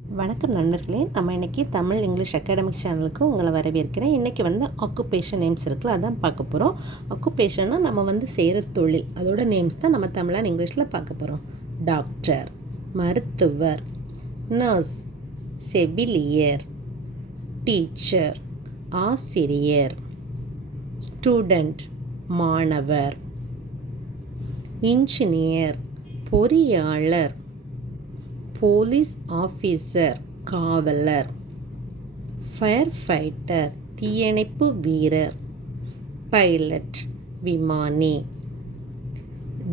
வணக்கம் நண்பர்களே, நம்ம இன்றைக்கி தமிழ் இங்கிலீஷ் அகாடமிக் சேனலுக்கு உங்களை வரவேற்கிறேன். இன்றைக்கி ஆக்குபேஷன் நேம்ஸ் இருக்குல்ல, அதான் பார்க்க போகிறோம். ஆக்குபேஷன்னா நம்ம செய்கிற தொழில், அதோட நேம்ஸ் தான் நம்ம தமிழ் அண்ட் இங்கிலீஷில் பார்க்க போகிறோம். டாக்டர், மருத்துவர், நர்ஸ், செவிலியர், டீச்சர், ஆசிரியர், ஸ்டூடெண்ட், மாணவர், இன்ஜினியர், பொறியாளர், போலீஸ் ஆஃபீஸர், காவலர், ஃபயர் ஃபைட்டர், தீயணைப்பு வீரர், பைலட், விமானி,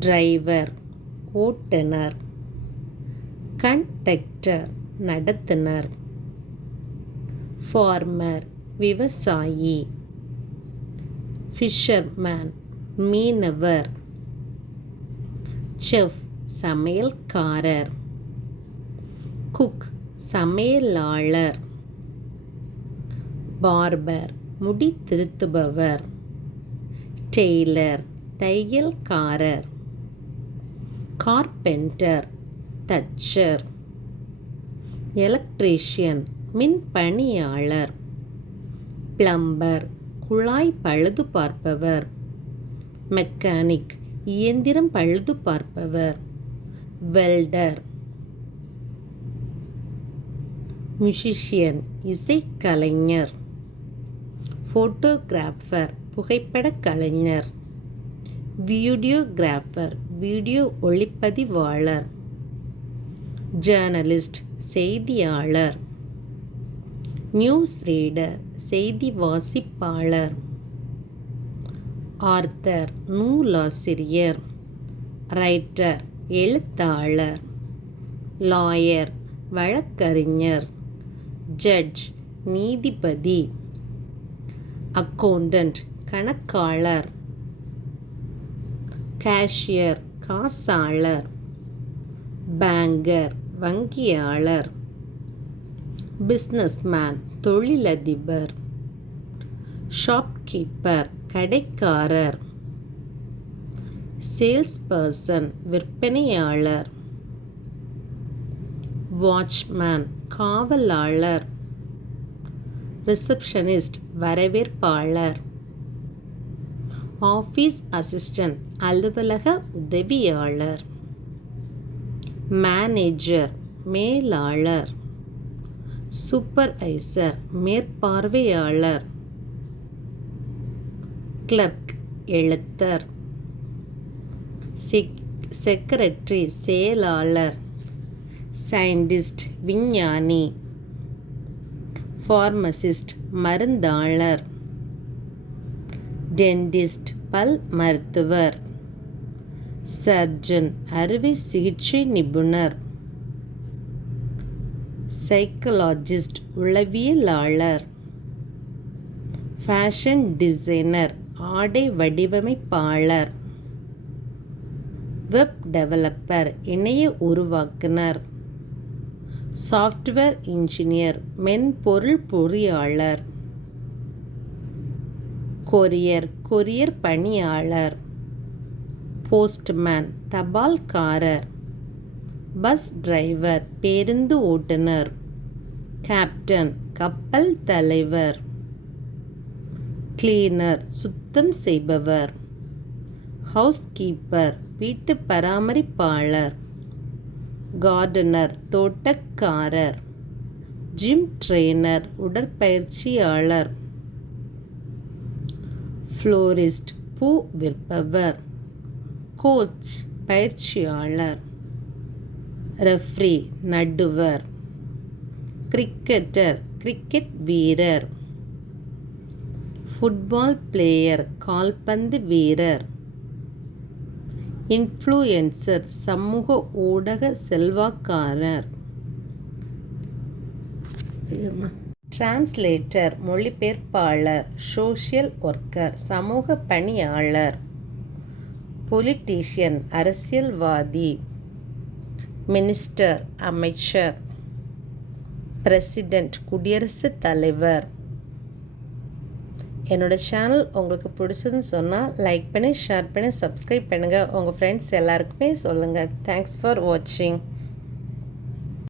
டிரைவர், ஓட்டுநர், கண்டக்டர், நடத்துனர், ஃபார்மர், விவசாயி, ஃபிஷர்மேன், மீனவர், செஃப், சமையல்காரர், குக், சமையலாளர், பார்பர், முடி திருத்துபவர், டெய்லர், தையல்காரர், கார்பெண்டர், தச்சர், எலக்ட்ரீஷியன், மின்பணியாளர், பிளம்பர், குழாய் பழுது பார்ப்பவர், மெக்கானிக், இயந்திரம் பழுது பார்ப்பவர், வெல்டர், மியூசிஷியன், இசைக்கலைஞர், ஃபோட்டோகிராஃபர், புகைப்படக் கலைஞர், வீடியோகிராஃபர், வீடியோ ஒளிப்பதிவாளர், ஜேர்னலிஸ்ட், செய்தியாளர், நியூஸ் ரீடர், செய்தி வாசிப்பாளர், ஆர்த்தர், நூலாசிரியர், ரைட்டர், எழுத்தாளர், லாயர், வழக்கறிஞர், ஜட்ஜ், நீதிபதி, அக்கவுண்டன்ட், கணக்காளர், கேஷியர், காசாளர், பேங்கர், வங்கியாளர், பிஸ்னஸ்மேன், தொழிலதிபர், ஷாப்கீப்பர், கடைக்காரர், சேல்ஸ்பர்சன், விற்பனையாளர், வாட்ச்மேன், காவலாளர், ரிசப்ஷனிஸ்ட், வரவேற்பாளர், ஆஃபீஸ் அசிஸ்டன்ட், அலுவலக உதவியாளர், மேனேஜர், மேலாளர், சூப்பர்வைசர், மேற்பார்வையாளர், கிளர்க், எழுத்தர், செக்ரட்டரி, செயலாளர், சயின்டிஸ்ட், விஞ்ஞானி, ஃபார்மசிஸ்ட், மருந்தாளர், டென்டிஸ்ட், பல் மருத்துவர், சர்ஜன், அறுவை சிகிச்சை நிபுணர், சைக்காலஜிஸ்ட், உளவியலாளர், ஃபேஷன் டிசைனர், ஆடை வடிவமைப்பாளர், வெப் டெவலப்பர், இணைய உருவாக்குனர், சாஃப்ட்வேர் இன்ஜினியர், மென்பொருள் பொறியாளர், கொரியர், கொரியர் பணியாளர், போஸ்ட்மேன், தபால்காரர், பஸ் டிரைவர், பேருந்து ஓட்டுநர், கேப்டன், கப்பல் தலைவர், கிளீனர், சுத்தம் செய்பவர், ஹவுஸ்கீப்பர், வீட்டு பராமரிப்பாளர், கார்டனர், தோட்டக்காரர், ஜிம் ட்ரெய்னர், உடற்பயிற்சியாளர், ஃப்ளோரிஸ்ட், பூ விற்பவர், கோச், பயிற்சியாளர், ரெஃப்ரி, நடுவர், கிரிக்கெட்டர், கிரிக்கெட் வீரர், ஃபுட்பால் பிளேயர், கால்பந்து வீரர், இன்ஃப்ளூயன்சர், சமூக ஊடக செல்வாக்காரர், டிரான்ஸ்லேட்டர், மொழிபெயர்ப்பாளர், சோஷியல் ஒர்க்கர், சமூக பணியாளர், பொலிட்டீஷியன், அரசியல்வாதி, மினிஸ்டர், அமைச்சர், பிரசிடெண்ட், குடியரசுத் தலைவர். என்னோடய சேனல் உங்களுக்கு பிடிச்சதுன்னு சொன்னால் லைக் பண்ணி, ஷேர் பண்ணி, சப்ஸ்கிரைப் பண்ணுங்கள். உங்கள் ஃப்ரெண்ட்ஸ் எல்லாருக்குமே சொல்லுங்கள். தேங்க்ஸ் ஃபார் வாட்சிங்.